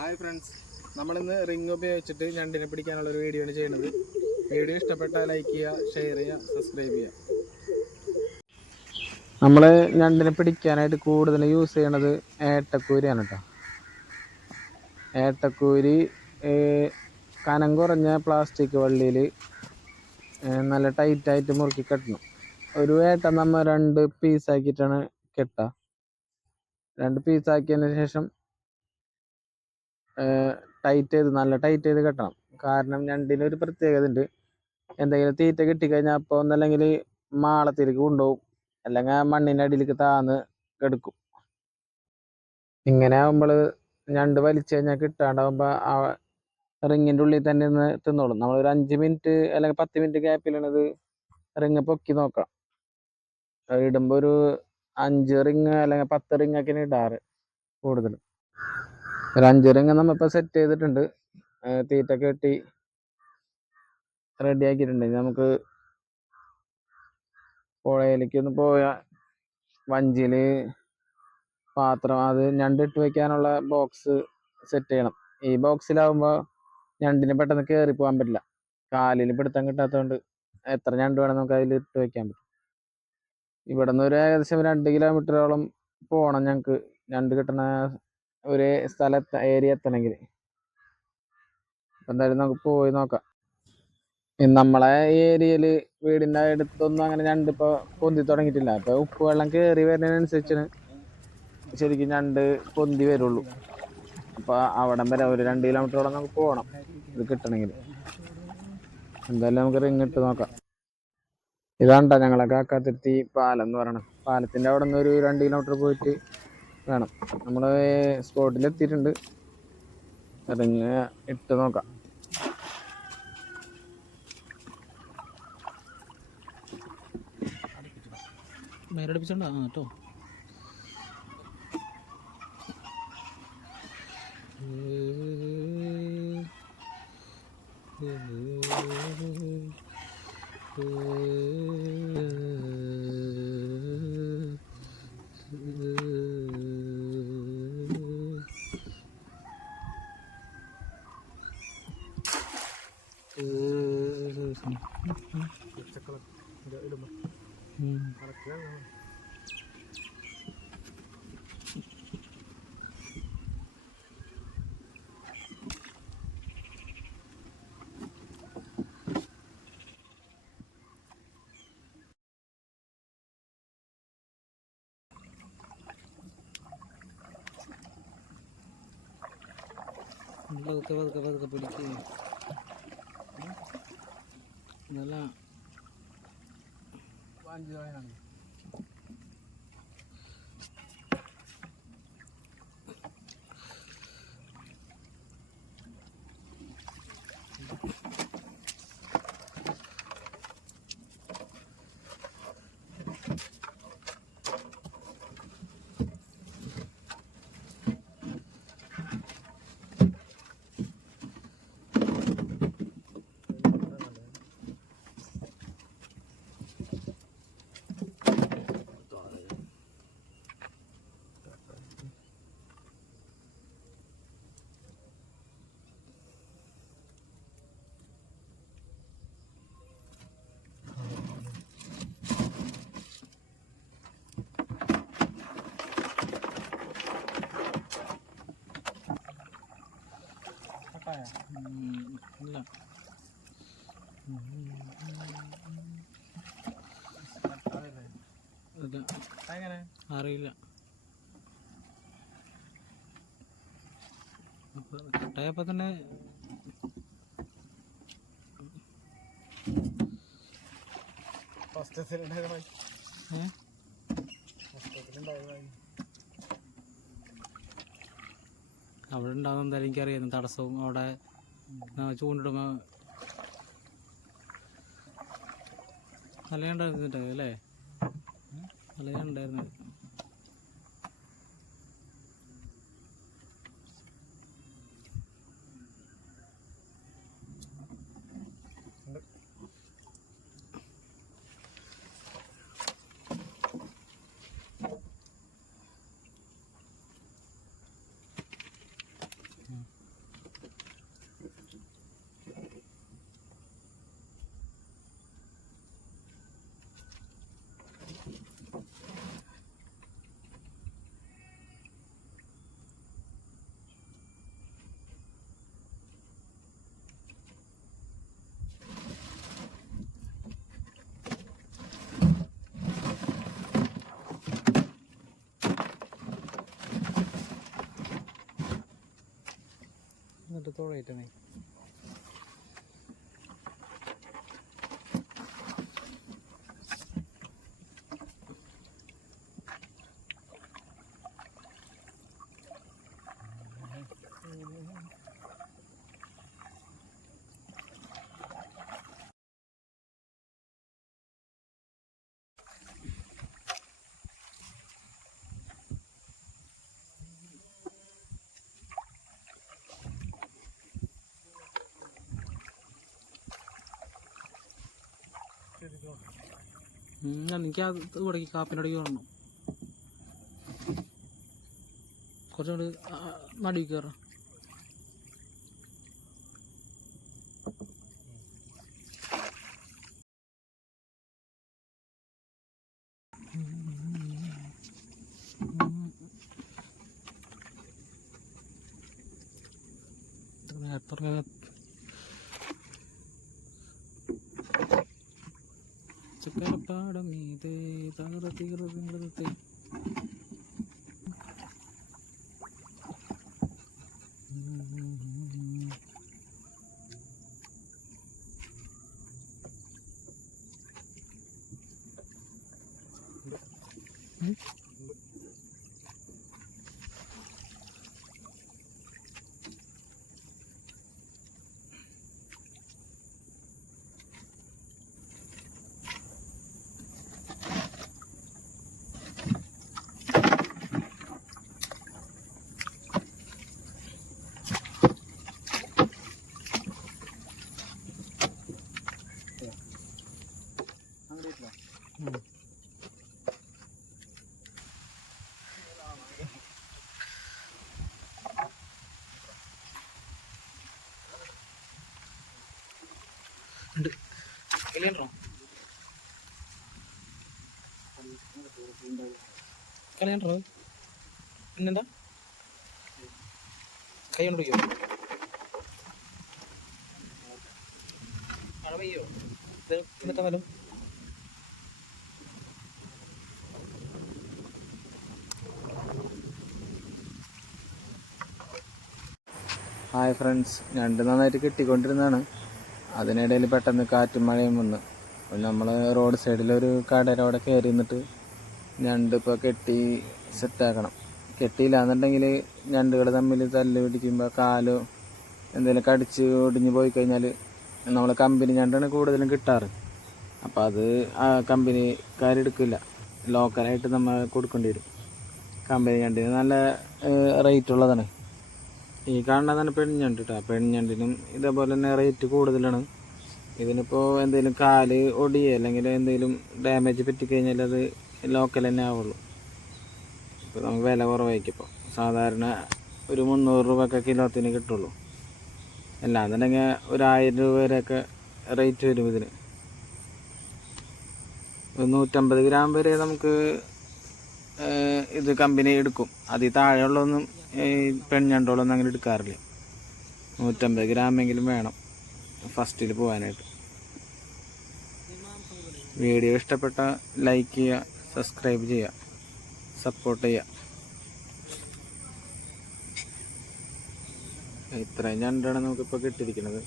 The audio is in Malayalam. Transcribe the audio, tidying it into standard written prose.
ഹായ് ഫ്രണ്ട്സ്, നമ്മളിന്ന് റിങ് ഉപയോഗിച്ചിട്ട് ഞണ്ടിനെ പിടിക്കാനുള്ള ഒരു വീഡിയോ ആണ് ചെയ്യുന്നത്. വീഡിയോ ഇഷ്ടപ്പെട്ടാൽ ലൈക്ക് ചെയ്യുക, ഷെയർ ചെയ്യുക, സബ്സ്ക്രൈബ് ചെയ്യുക. നമ്മൾ ഞണ്ടിനെ പിടിക്കാനായിട്ട് കൂടുതൽ യൂസ് ചെയ്യണത് ഏട്ടക്കൂരിയാണ് കേട്ടോ. ഏട്ടക്കൂരി കനം കുറഞ്ഞ പ്ലാസ്റ്റിക് വള്ളിയിൽ നല്ല ടൈറ്റായിട്ട് മുറുക്കി കെട്ടണം. ഒരു ഏട്ട നമ്മൾ 2 പീസാക്കിയിട്ടാണ് കെട്ടുക. 2 പീസാക്കിയതിന് ശേഷം നല്ല ടൈറ്റ് ചെയ്ത് കെട്ടണം. കാരണം ഞണ്ടിന് ഒരു പ്രത്യേകത ഉണ്ട്. എന്തെങ്കിലും തീറ്റ കിട്ടിക്കഴിഞ്ഞാൽ അപ്പോൾ ഒന്നല്ലെങ്കിൽ മാളത്തിലേക്ക് കൊണ്ടുപോകും, അല്ലെങ്കിൽ മണ്ണിൻ്റെ അടിയിലേക്ക് താന്ന് കെടുക്കും. ഇങ്ങനെ ആകുമ്പോൾ ഞണ്ട് വലിച്ചു കഴിഞ്ഞാൽ കിട്ടാണ്ടാവുമ്പോൾ ആ റിങ്ങിൻ്റെ ഉള്ളിൽ തന്നെ നിന്ന് തിന്നോളും. നമ്മളൊരു 5 മിനിറ്റ് അല്ലെങ്കിൽ 10 മിനിറ്റ് ഗ്യാപ്പിലാണത് റിങ് പൊക്കി നോക്കാം. ഇടുമ്പോൾ ഒരു 5 റിങ് അല്ലെങ്കിൽ 10 റിങ്ങൊക്കെയാണ് ഇടാറ് കൂടുതലും. ഒരു 5 റിങ് നമ്മളിപ്പോൾ സെറ്റ് ചെയ്തിട്ടുണ്ട്. തീറ്റ കെട്ടി റെഡി ആക്കിയിട്ടുണ്ട്. നമുക്ക് പുഴയിലേക്ക് ഒന്ന് പോയാൽ വഞ്ചിയിൽ പാത്രം, അത് ഞണ്ടിട്ട് വയ്ക്കാനുള്ള ബോക്സ് സെറ്റ് ചെയ്യണം. ഈ ബോക്സിലാവുമ്പോൾ ഞണ്ടിന് പെട്ടെന്ന് കയറി പോകാൻ പറ്റില്ല. കാലിൽ പിടുത്തം കിട്ടാത്തതുകൊണ്ട് എത്ര ഞണ്ട് വേണം നമുക്ക് അതിൽ ഇട്ട് വയ്ക്കാൻ പറ്റും. ഇവിടെ നിന്ന് ഒരു ഏകദേശം 2 കിലോമീറ്ററോളം പോകണം ഞങ്ങൾക്ക് ഞണ്ട് കിട്ടുന്ന ഒരു ഏരിയ എത്തണമെങ്കിൽ. എന്തായാലും നമുക്ക് പോയി നോക്കാം. നമ്മളെ ഈ ഏരിയയിൽ വീടിൻ്റെ അടുത്തൊന്നും അങ്ങനെ ഞണ്ട് ഇപ്പോൾ പൊന്തി തുടങ്ങിയിട്ടില്ല. അപ്പോൾ ഉപ്പ് വെള്ളം കയറി വരുന്നതിനനുസരിച്ചാണ് ശരിക്കും ഞണ്ട് പൊന്തി വരുള്ളൂ. അപ്പോൾ അവിടം വരെ ഒരു 2 കിലോമീറ്ററോളം നമുക്ക് പോകണം ഇത് കിട്ടണമെങ്കിൽ. എന്തായാലും നമുക്ക് റിങ് ഇട്ട് നോക്കാം. ഇതാണ്ടാ ഞങ്ങളെ കാക്കാത്തിരുത്തി പാലം എന്ന് പറയണം. പാലത്തിൻ്റെ അവിടെ നിന്ന് ഒരു 2 കിലോമീറ്റർ പോയിട്ട് വേണം. നമ്മൾ സ്പോട്ടിലെത്തിയിട്ടുണ്ട്. റിങ് ഇട്ട് നോക്കാം. മേലടുപ്പിച്ചോണ്ടാ കേട്ടോ. പതുക്കെ പിടിക്കുക. ഇതെല്ലാം ഇല്ല. അറിയില്ല. കട്ടായപ്പോ തന്നെ അവിടെ ഉണ്ടാകുന്ന എന്തായാലും എനിക്കറിയാം തടസ്സവും. അവിടെ ചൂണ്ടിടുമ്പോ അലയുണ്ടായിരുന്നിട്ട് അല്ലേ, അലയുണ്ടായിരുന്നു. Mm. എന്നിട്ട് തുഴയിട്ടേ. എനിക്ക് അത് ഇവിടേക്ക് കാപ്പിനടക്ക് വരണം. കുറച്ചുകൂടി നടുവിൽ കയറാം. നേരത്തെ ചക്കരപ്പാടം മീതേ തകർത്തി കളിയണ്ടോ? കളിയണ്ടോ? പിന്നെന്താ കൈ കൊണ്ട് പിടിക്കോ? മഴ പെയ്യോ? ഇന്നത്തെ വല്ലതും ഹായ് ഫ്രണ്ട്സ്, ഞണ്ട് നന്നായിട്ട് കിട്ടിക്കൊണ്ടിരുന്നതാണ്. അതിനിടയിൽ പെട്ടെന്ന് കാറ്റും മഴയും വന്ന് നമ്മൾ റോഡ് സൈഡിലൊരു കടയുടെ അവിടെ കയറി നിന്നിട്ട് ഞണ്ട് ഇപ്പോൾ കെട്ടി സെറ്റാക്കണം. കെട്ടിയില്ല എന്നുണ്ടെങ്കിൽ ഞണ്ടുകൾ തമ്മിൽ തല്ല് പിടിക്കുമ്പോൾ കാലോ എന്തെങ്കിലും കടിച്ച് ഒടിഞ്ഞ് പോയി കഴിഞ്ഞാൽ നമ്മൾ കമ്പനി ഞണ്ടാണ് കൂടുതലും കിട്ടാറ്. അപ്പോൾ അത് ആ കമ്പനിക്കാരെടുക്കില്ല, ലോക്കലായിട്ട് നമ്മൾ കൊടുക്കേണ്ടി വരും. കമ്പനി ഞണ്ടിന് നല്ല റേറ്റ് ഉള്ളതാണ്. ഈ കാണുന്നതാണ് പെൺഞണ്ട് കേട്ടോ. പെൺഞണ്ടിനും ഇതേപോലെ തന്നെ റേറ്റ് കൂടുതലാണ്. ഇതിനിപ്പോൾ എന്തെങ്കിലും കാല് ഒടിയോ അല്ലെങ്കിൽ എന്തെങ്കിലും ഡാമേജ് പറ്റിക്കഴിഞ്ഞാൽ അത് ലോക്കൽ തന്നെ ആവുള്ളൂ. ഇപ്പോൾ നമുക്ക് വില കുറവായിരിക്കും. ഇപ്പോൾ സാധാരണ ഒരു 300 രൂപയൊക്കെ കിലോത്തിന് കിട്ടുള്ളൂ. അല്ലാന്നുണ്ടെങ്കിൽ ഒരു 1000 രൂപ വരെയൊക്കെ റേറ്റ് വരും ഇതിന്. 150 ഗ്രാം വരെ നമുക്ക് ഇത് കമ്പനി എടുക്കും. അതിൽ താഴെയുള്ളതൊന്നും ഈ പെൺഞണ്ടോളൊന്നും അങ്ങനെ എടുക്കാറില്ല. 150 ഗ്രാമെങ്കിലും വേണം ഫസ്റ്റിൽ പോകാനായിട്ട്. വീഡിയോ ഇഷ്ടപ്പെട്ട ലൈക്ക് ചെയ്യുക, സബ്സ്ക്രൈബ് ചെയ്യുക, സപ്പോർട്ട് ചെയ്യുക. ഇത്രയും ഞണ്ടാണ് നമുക്കിപ്പോൾ കിട്ടിയിരിക്കുന്നത്.